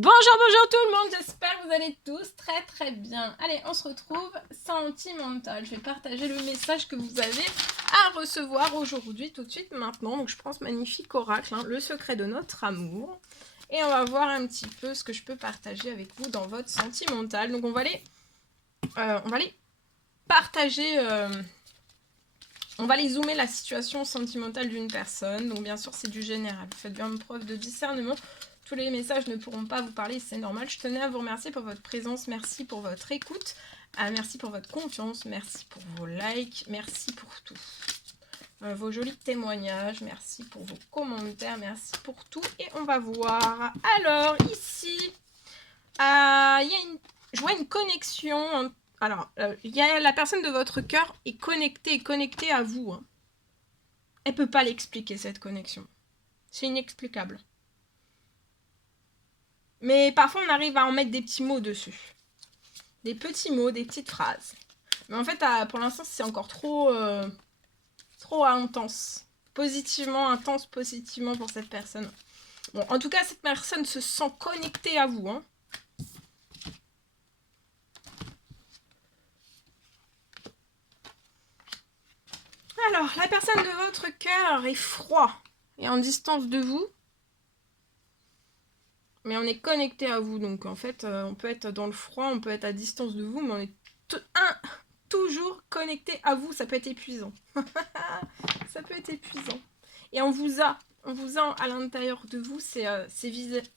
Bonjour tout le monde, j'espère que vous allez tous très bien. Allez, on se retrouve sentimental. Je vais partager le message que vous avez à recevoir aujourd'hui, tout de suite maintenant. Donc je prends ce magnifique oracle, le secret de notre amour. Et on va voir un petit peu ce que je peux partager avec vous dans votre sentimental. Donc on va aller partager... on va aller zoomer la situation sentimentale d'une personne. Donc bien sûr c'est du général. Faites bien preuve de discernement. Tous les messages ne pourront pas vous parler, c'est normal. Je tenais à vous remercier pour votre présence, merci pour votre écoute, merci pour votre confiance, merci pour vos likes, merci pour tout. Vos jolis témoignages, merci pour vos commentaires, merci pour tout. Et on va voir. Alors, ici, je vois une connexion. Alors, il y a la personne de votre cœur est connectée à vous. Elle ne peut pas l'expliquer, cette connexion. C'est inexplicable. Mais parfois, on arrive à en mettre des petits mots dessus. Des petits mots, des petites phrases. Mais en fait, pour l'instant, c'est encore trop intense. Intense positivement pour cette personne. Bon, en tout cas, cette personne se sent connectée à vous. Alors, la personne de votre cœur est froid et en distance de vous. Mais on est connecté à vous, donc en fait, on peut être dans le froid, on peut être à distance de vous, mais on est toujours connecté à vous. Ça peut être épuisant. Ça peut être épuisant. Et on vous a à l'intérieur de vous, c'est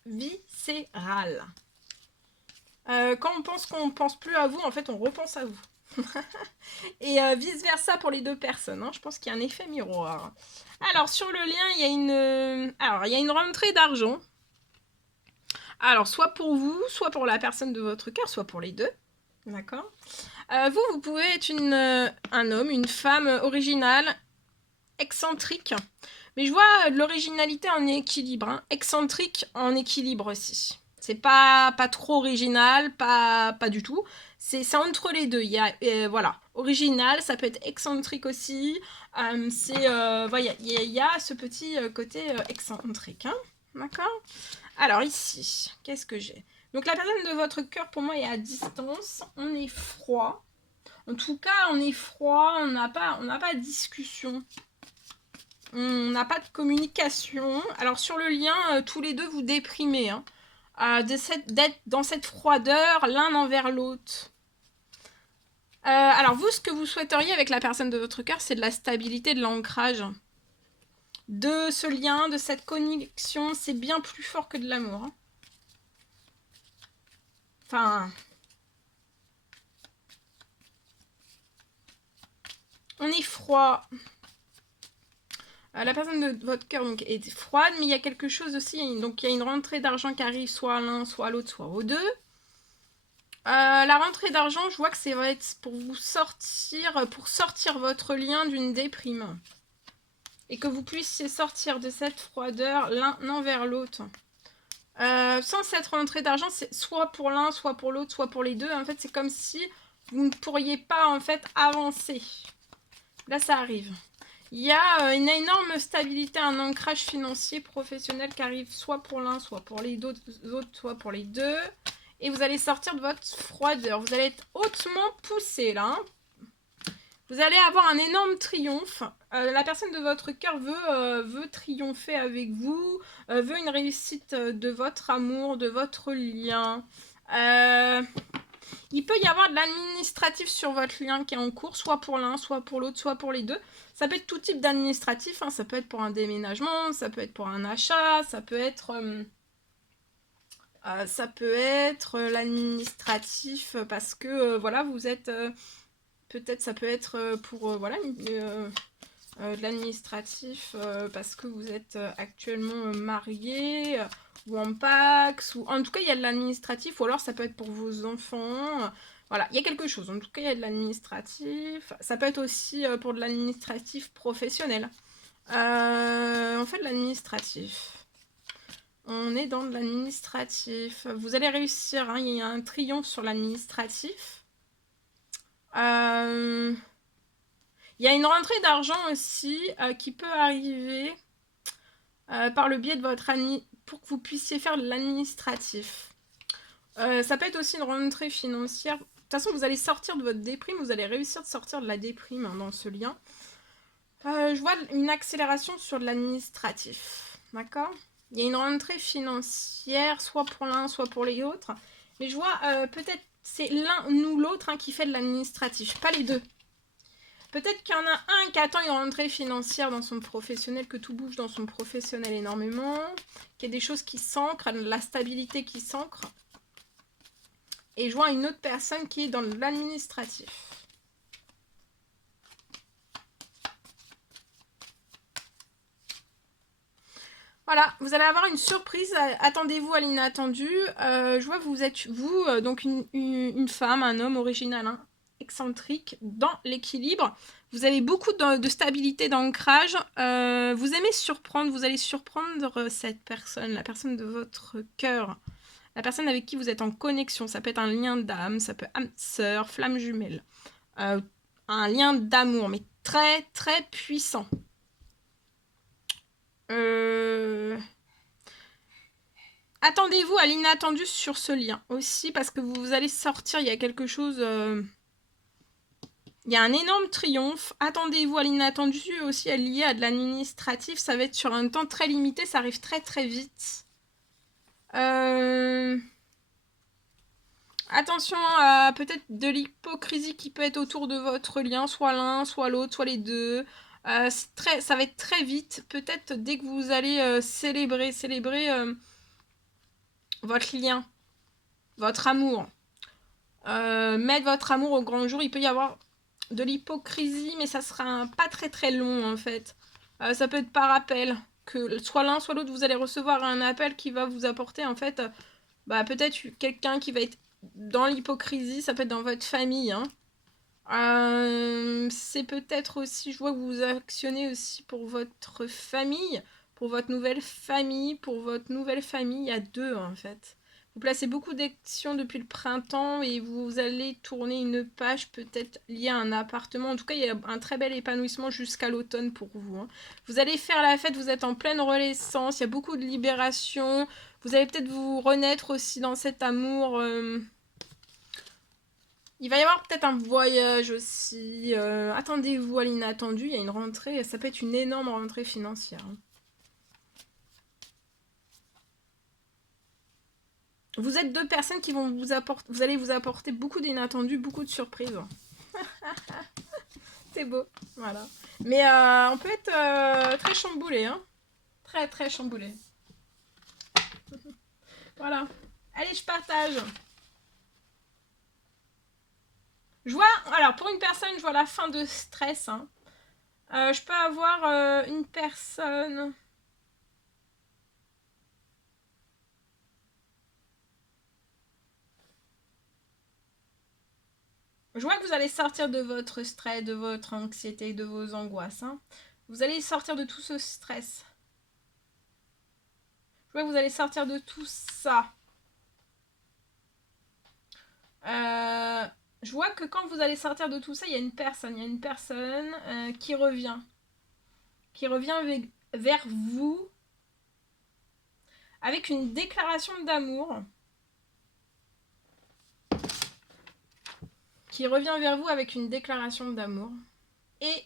viscéral. Quand on pense qu'on ne pense plus à vous, en fait, on repense à vous. Et vice-versa pour les deux personnes. Je pense qu'il y a un effet miroir. Alors, sur le lien, il y a une rentrée d'argent. Alors, soit pour vous, soit pour la personne de votre cœur, soit pour les deux. D'accord. Vous pouvez être un homme, une femme originale, excentrique. Mais je vois de l'originalité en équilibre. Excentrique en équilibre aussi. C'est pas trop original, pas du tout. C'est entre les deux. Il y a, voilà, original, ça peut être excentrique aussi. Il y a ce petit côté excentrique. D'accord. Alors ici, qu'est-ce que j'ai? Donc la personne de votre cœur, pour moi, est à distance. On est froid. En tout cas, on est froid. On n'a pas de discussion. On n'a pas de communication. Alors sur le lien, tous les deux vous déprimez. D'être dans cette froideur l'un envers l'autre. Alors vous, ce que vous souhaiteriez avec la personne de votre cœur, c'est de la stabilité, de l'ancrage. De ce lien, de cette connexion, c'est bien plus fort que de l'amour. Enfin... On est froid. La personne de votre cœur donc, est froide, mais il y a quelque chose aussi. Donc il y a une rentrée d'argent qui arrive soit à l'un, soit à l'autre, soit aux deux. La rentrée d'argent, je vois que ça va être pour vous sortir, pour sortir votre lien d'une déprime. Et que vous puissiez sortir de cette froideur l'un envers l'autre. Sans cette rentrée d'argent, c'est soit pour l'un, soit pour l'autre, soit pour les deux. En fait, c'est comme si vous ne pourriez pas en fait avancer. Là, ça arrive. Il y a une énorme stabilité, un ancrage financier professionnel qui arrive soit pour l'un, soit pour les autres, soit pour les deux. Et vous allez sortir de votre froideur. Vous allez être hautement poussé là. Vous allez avoir un énorme triomphe. La personne de votre cœur veut triompher avec vous, veut une réussite de votre amour, de votre lien. Il peut y avoir de l'administratif sur votre lien qui est en cours, soit pour l'un, soit pour l'autre, soit pour les deux. Ça peut être tout type d'administratif, ça peut être pour un déménagement, ça peut être pour un achat, ça peut être l'administratif parce que voilà, vous êtes peut-être ça peut être pour voilà de l'administratif parce que vous êtes actuellement marié ou en Pax, ou en tout cas il y a de l'administratif, ou alors ça peut être pour vos enfants. Voilà, il y a quelque chose. En tout cas, il y a de l'administratif. Ça peut être aussi pour de l'administratif professionnel. On fait de l'administratif. On est dans de l'administratif. Vous allez réussir. Il y a un triomphe sur l'administratif. Il y a une rentrée d'argent aussi qui peut arriver par le biais de votre pour que vous puissiez faire de l'administratif. Ça peut être aussi une rentrée financière. De toute façon, vous allez sortir de votre déprime, vous allez réussir de sortir de la déprime hein, dans ce lien. Je vois une accélération sur de l'administratif. D'accord? Il y a une rentrée financière, soit pour l'un, soit pour les autres. Mais je vois peut-être c'est l'un ou l'autre hein, qui fait de l'administratif, pas les deux. Peut-être qu'il y en a un qui attend une rentrée financière dans son professionnel, que tout bouge dans son professionnel énormément, qu'il y a des choses qui s'ancrent, la stabilité qui s'ancre. Et je vois une autre personne qui est dans l'administratif. Voilà, vous allez avoir une surprise, attendez-vous à l'inattendu. Je vois que vous êtes, donc une femme, un homme original, hein, excentrique, dans l'équilibre. Vous avez beaucoup de stabilité, d'ancrage. Vous aimez surprendre, vous allez surprendre cette personne, la personne de votre cœur. La personne avec qui vous êtes en connexion. Ça peut être un lien d'âme, ça peut être âme sœur, flamme jumelle. Un lien d'amour, mais très très puissant. Attendez-vous à l'inattendu sur ce lien aussi, parce que vous allez sortir, il y a quelque chose... Il y a un énorme triomphe. Attendez-vous à l'inattendu aussi lié à de l'administratif. Ça va être sur un temps très limité, ça arrive très très vite. Attention à peut-être de l'hypocrisie qui peut être autour de votre lien, soit l'un, soit l'autre, soit les deux. Ça va être très vite. Peut-être dès que vous allez célébrer votre lien, votre amour. Mettre votre amour au grand jour, il peut y avoir de l'hypocrisie, mais ça sera pas très très long en fait. Ça peut être par appel, que soit l'un soit l'autre, vous allez recevoir un appel qui va vous apporter en fait, peut-être quelqu'un qui va être dans l'hypocrisie, ça peut être dans votre famille. Hein. C'est peut-être aussi, je vois que vous actionnez aussi pour votre famille, pour votre nouvelle famille, il y a deux en fait. Vous placez beaucoup d'actions depuis le printemps et vous allez tourner une page peut-être liée à un appartement. En tout cas, il y a un très bel épanouissement jusqu'à l'automne pour vous. Hein. Vous allez faire la fête, vous êtes en pleine renaissance, il y a beaucoup de libération. Vous allez peut-être vous renaître aussi dans cet amour. Il va y avoir peut-être un voyage aussi. Attendez-vous à l'inattendu, il y a une rentrée, ça peut être une énorme rentrée financière. Hein. Vous êtes deux personnes qui vont vous apporter, vous allez vous apporter beaucoup d'inattendus, beaucoup de surprises. C'est beau, voilà. Mais on peut être très chamboulé, hein. Très très chamboulé. Voilà. Allez, je partage. Je vois, alors pour une personne, je vois la fin de stress. Hein. Je peux avoir une personne... Je vois que vous allez sortir de votre stress, de votre anxiété, de vos angoisses. Hein. Vous allez sortir de tout ce stress. Je vois que vous allez sortir de tout ça. Je vois que quand vous allez sortir de tout ça, il y a une personne. Il y a une personne qui revient. Qui revient vers vous avec une déclaration d'amour. Qui revient vers vous avec une déclaration d'amour. Et...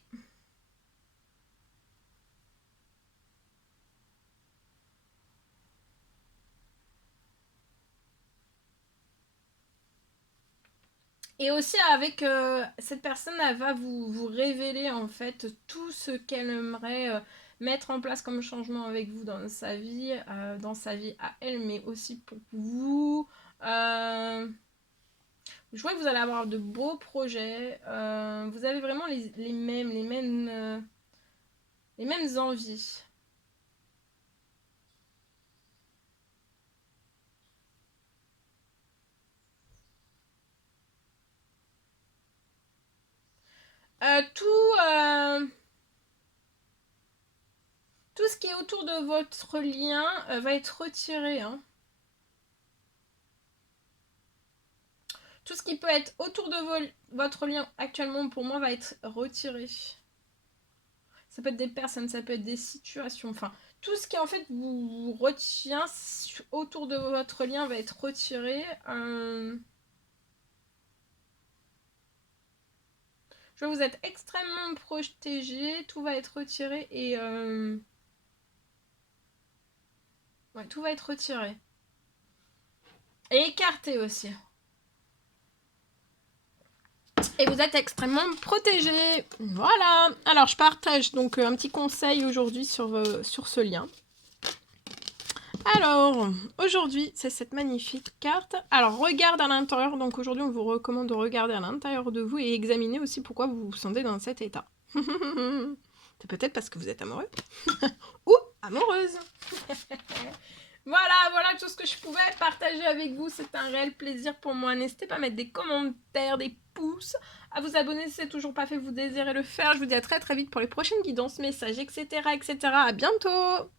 Et aussi avec cette personne, elle va vous révéler en fait tout ce qu'elle aimerait mettre en place comme changement avec vous dans sa vie à elle, mais aussi pour vous. Je vois que vous allez avoir de beaux projets. Vous avez vraiment les mêmes envies. Tout ce qui est autour de votre lien va être retiré. Hein. Tout ce qui peut être autour de votre lien actuellement, pour moi, va être retiré. Ça peut être des personnes, ça peut être des situations. Enfin, tout ce qui en fait vous retient autour de votre lien va être retiré. Vous êtes extrêmement protégé, tout va être retiré et ouais, tout va être retiré. Et écarté aussi. Et vous êtes extrêmement protégé. Voilà. Alors, je partage donc un petit conseil aujourd'hui sur ce lien. Alors, aujourd'hui, c'est cette magnifique carte. Alors, regarde à l'intérieur. Donc, aujourd'hui, on vous recommande de regarder à l'intérieur de vous et examiner aussi pourquoi vous vous sentez dans cet état. C'est peut-être parce que vous êtes amoureux ou amoureuse. Voilà tout ce que je pouvais partager avec vous. C'est un réel plaisir pour moi. N'hésitez pas à mettre des commentaires, des pouces, à vous abonner si c'est toujours pas fait, vous désirez le faire. Je vous dis à très très vite pour les prochaines guidances, messages, etc. etc. À bientôt!